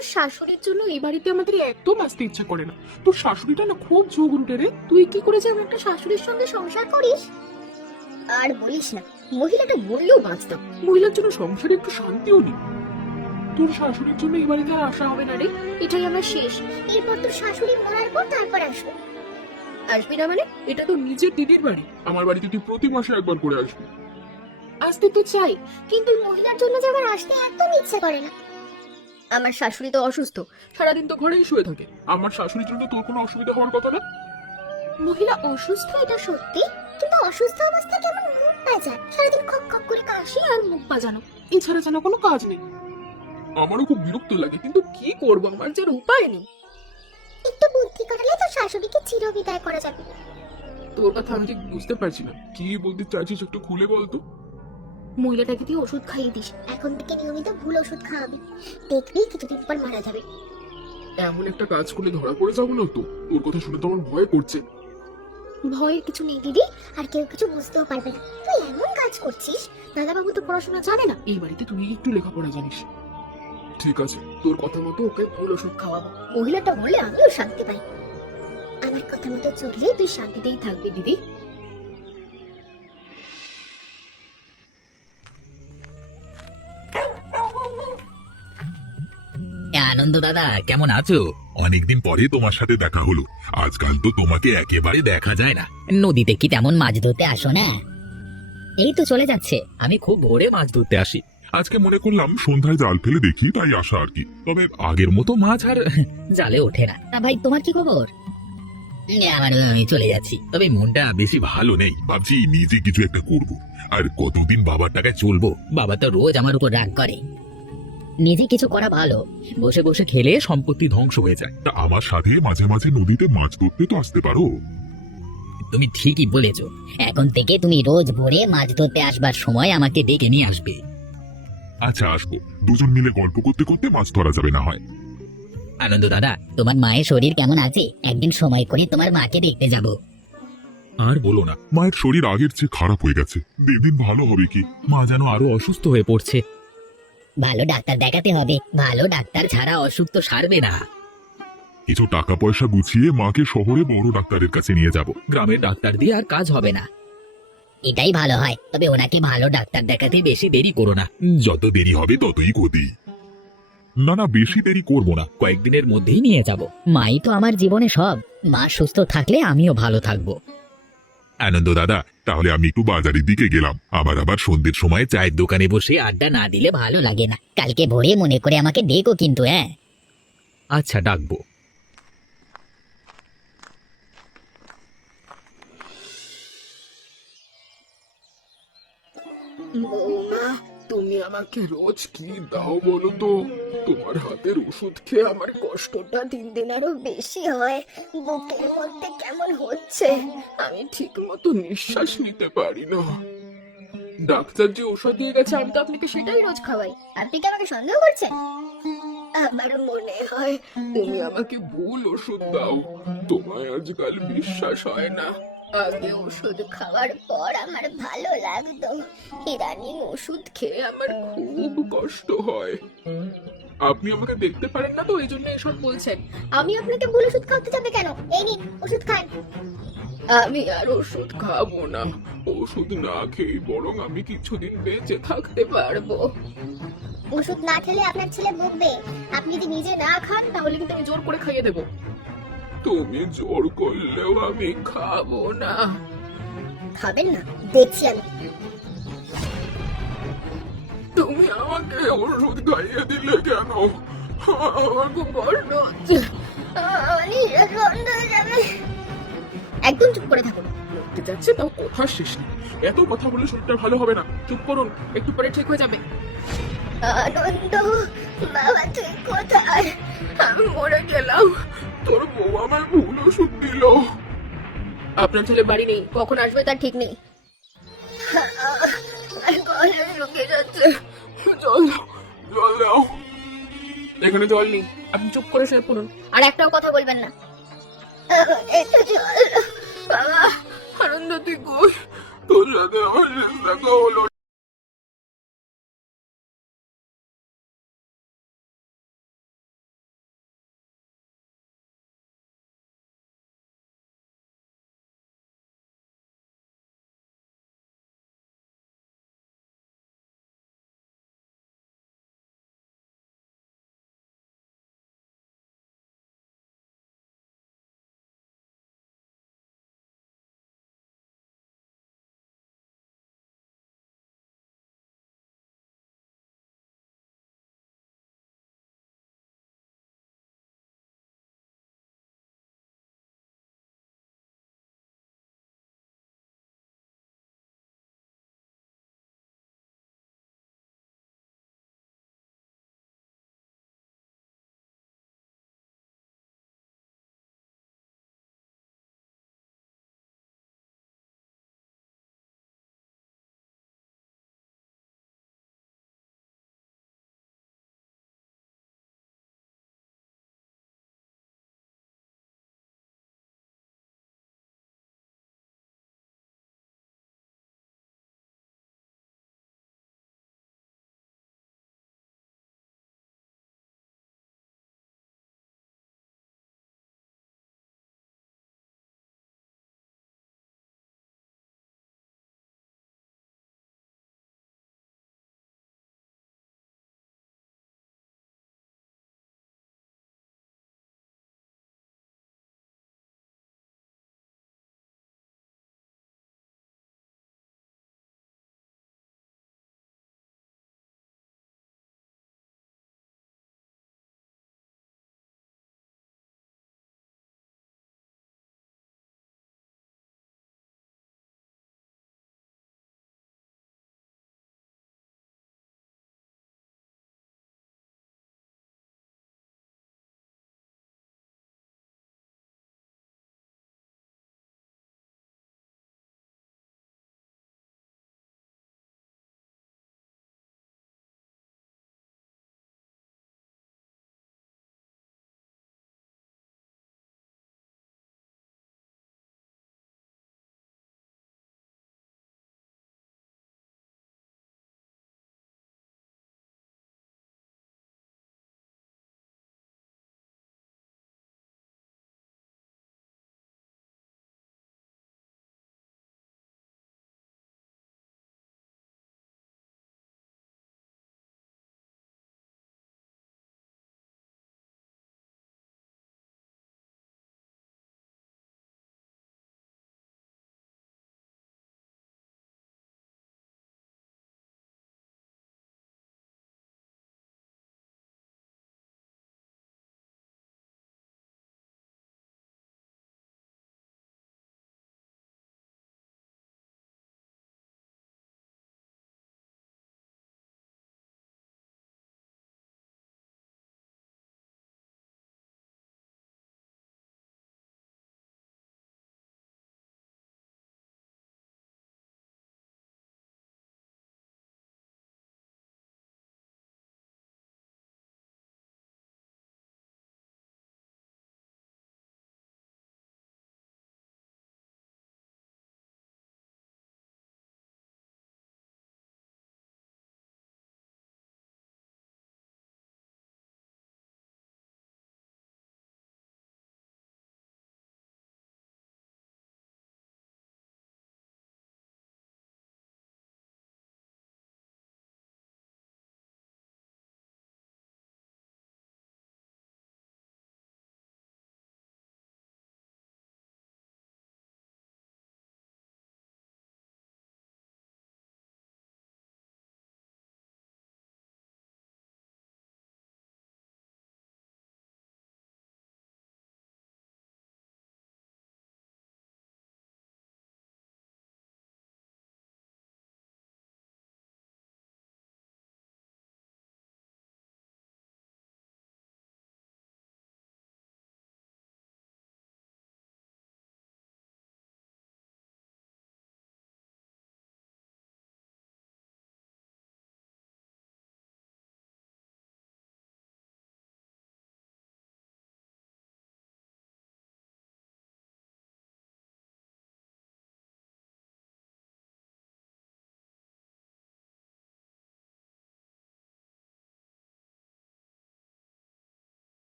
তোর শাশুড়ির জন্য এই বাড়িতে আমাদের একদম আসতে ইচ্ছা করে না। তোর শাশুড়িটা না খুব ঝগড়ুটে রে। তুই কি করে যে এমন একটা শাশুড়ির সঙ্গে সংসার করিস? আর বলিস না, মহিলাটা মরলেও বাঁচত। মহিলার জন্য সংসারে একটু শান্তিও নেই। তোর শাশুড়ির জন্য এই বাড়িতে আর আসা হবে না রে, এটাই আমার শেষ। এরপর তোর শাশুড়ি মরার পর তারপর আসবো। আসবি না মানে? এটা তো নিজের দিদির বাড়ি, আমার বাড়িতে তুই প্রতি মাসে একবার করে আসবি। আসতে তো চাই, কিন্তু মহিলার জন্য যে আমার আসতে একদম ইচ্ছে করে না। আমার শাশুড়ি তো অসুস্থ, সারাদিন তো ঘরেই শুয়ে থাকে। আমার শাশুড়ির জন্য তোর কোনো অসুবিধা হওয়ার কথা না। মহিলা অসুস্থ এটা সত্যি, কিন্তু অসুস্থ অবস্থায় কেমন মুখ বাজায়, সারাদিন খক খক করে কাশি আর মুখ বাজানো, এছাড়া যেন কোনো কাজ নেই। আমারও খুব বিরক্ত লাগে, কিন্তু কি করবো, আমার যে আর উপায় নেই। একটু বুদ্ধি খাটালে তো শাশুড়িকে চিরবিদায় করা যাবে। তোর কথা আমি ঠিক বুঝতে পারছি না, কি বলতে চাইছিস একটু খুলে বলতো। মহিলাটাকে তুই ওষুধ খাইয়ে দিস, এখন থেকে নিয়মিত ভুল ওষুধ খাওয়াবি, দেখবি কিছুদিন পর মারা যাবে। এমন একটা কাজ করলে ধরা পড়ে যাবো না তো? তোর কথা শুনে তো আমার ভয় করছে। ভয়ের কিছু নেই দিদি, আর কেউ কিছু বুঝতেও পারবে না। তুই এমন কাজ করছিস, দাদাবাবু তো পড়াশোনা জানে না। এই বাড়িতে তুই একটু লেখাপড়া জানিস। ঠিক আছে, তোর কথা মতো ওকে ভুল ওষুধ খাওয়াবো। মহিলাটা বললে আমিও শান্তি পাই। আমার কথা মতো চললে তুই শান্তিতেই থাকবি দিদি। আনন্দ দাদা, কেমন আছো? অনেকদিন পরে তোমার সাথে দেখা হলো। আজকাল তো তোমাকে একেবারে দেখা যায় না। নদীতে কি তেমন মাছ ধরতে আসো না? এই তো চলে যাচ্ছে, আমি খুব ভোরে মাছ ধরতে আসি। আজকে মনে করলাম সন্ধ্যায় জাল ফেলে দেখি, তাই আসা আর কি। তবে আগের মতো মাছ আর জালে ওঠে না। তা ভাই, তোমার কি খবর? আমার আমি চলে যাচ্ছি, তবে মনটা বেশি ভালো নেই। ভাবছি নিজে কিছু একটা করব। আর কতদিন বাবার টাকায় চলবো? বাবা তো রোজ আমার উপর রাগ করে। নিজে কিছু করা ভালো, বসে বসে খেলে সম্পত্তি ধ্বংস হয়ে যায়। তা আমার সাথে মাঝে মাঝে নদীতে মাছ ধরতে তো আসতে পারো। তুমি ঠিকই বলেছো, এখন থেকে তুমি রোজ ভোরে মাছ ধরতে আসবার সময় আমাকে ডেকে নিয়ে আসবে। আচ্ছা, আসবো। দুজন মিলে গল্প করতে করতে মাছ ধরা যাবে না হয়। আনন্দ দাদা, তোমার মায়ের শরীর কেমন আছে? একদিন সময় করে তোমার মাকে দেখতে যাব। আর বলো না, মায়ের শরীর আগের চেয়ে খারাপ হয়ে গেছে। দিন দিন ভালো হবে কি? মা যেন আরো অসুস্থ হয়ে পড়ছে। ভালো ডাক্তার দেখাতে হবে, ভালো ডাক্তার ছাড়া অসুখ তো সারবে না। কিছু টাকা পয়সা গুছিয়ে মাকে শহরে বড় ডাক্তারের কাছে নিয়ে যাব। গ্রামের ডাক্তার দিয়ে আর কাজ হবে না। এটাই ভালো হয়, তবে ওনাকে ভালো ডাক্তার দেখাতে বেশি দেরি করো না। যত দেরি হবে ততই ক্ষতি। না না, বেশি দেরি করব না। কয়েকদিনের মধ্যেই নিয়ে যাব। মাই তো আমার জীবনে সব। মা সুস্থ থাকলে আমিও ভালো থাকবো। আনন্দ দাদা, তাহলে আমি একটু বাজারের দিকে গেলাম। আবার সন্ধ্যের সময় চায়ের দোকানে বসে আড্ডা না দিলে ভালো লাগে না। কালকে ভোরে মনে করে আমাকে ডেকো কিন্তু। হ্যাঁ, আচ্ছা, ডাকবো। বৌমা, তুমি আমাকে রোজ কি দাও বলো তো? তোমার হাতের ওষুধ খেয়ে আমার কষ্টটা দিন দিন আরো বেশি হয়। বুকের মধ্যে কেমন হচ্ছে, আমি ঠিক মতো নিঃশ্বাস নিতে পারি না। ডাক্তার যে ওষুধ দিয়ে গেছে, আমি তো আপনাকে সেটাই রোজ খাওয়াই। আপনি কি আমাকে সন্দেহ করছেন? আমার মনে হয় তুমি আমাকে ভুল ওষুধ দাও। তোমায় আজকাল বিশ্বাস হয় না। আগে ওষুধ খাওয়ার পর আমার ভালো লাগতো, ইদানিং ওষুধ খেয়ে আমার খুব কষ্ট হয়। আপনি আমাকে দেখতে পারেন না তো, এই জন্য এসব বলছেন। আমি আপনাকে ভুল ওষুধ খাওয়াতে যাবে কেন? এই নিন ওষুধ খান। আমি আর ওষুধ খাবো না। ওষুধ না খেয়ে বরং আমি কিছুদিন বেঁচে থাকতে পারবো। ওষুধ না খেলে আপনার ছেলে ভুগবে। আপনি যদি নিজে না খান তাহলে কিন্তু আমি জোর করে খাইয়ে দেবো। তুমি জোর করলেও আমি খাবো না। খাবেন না, দেখছি আমি। তুমি আমাকে ওষুধ খাইয়ে দিলে কেন? আমার খুব কষ্ট হচ্ছে। বন্ধ হয়ে যাবে। একদম চুপ করে থাকুন। মরতে যাচ্ছে তাও কথা শেষ নেই। এত কথা বলে শরীরটা ভালো হবে না। চুপ করুন, একটু পরে ঠিক হয়ে যাবে। আনন্দ, বাবা তুই কোথায়? আমি মরে গেলাম, তোর বউ আমার ভুল ওষুধ দিল। আপনার ছেলে বাড়ি নেই, কখন আসবে তার ঠিক নেই। গলা শুকিয়ে যাচ্ছে। জল দাও, জল দাও। এখানে জল নেই, আপনি চুপ করে শুয়ে পড়ুন। আর একটাও কথা বলবেন না। একটু জল। বাবা, আনন্দ তুই কই? তোর সাথে আমার শেষ দেখা হলো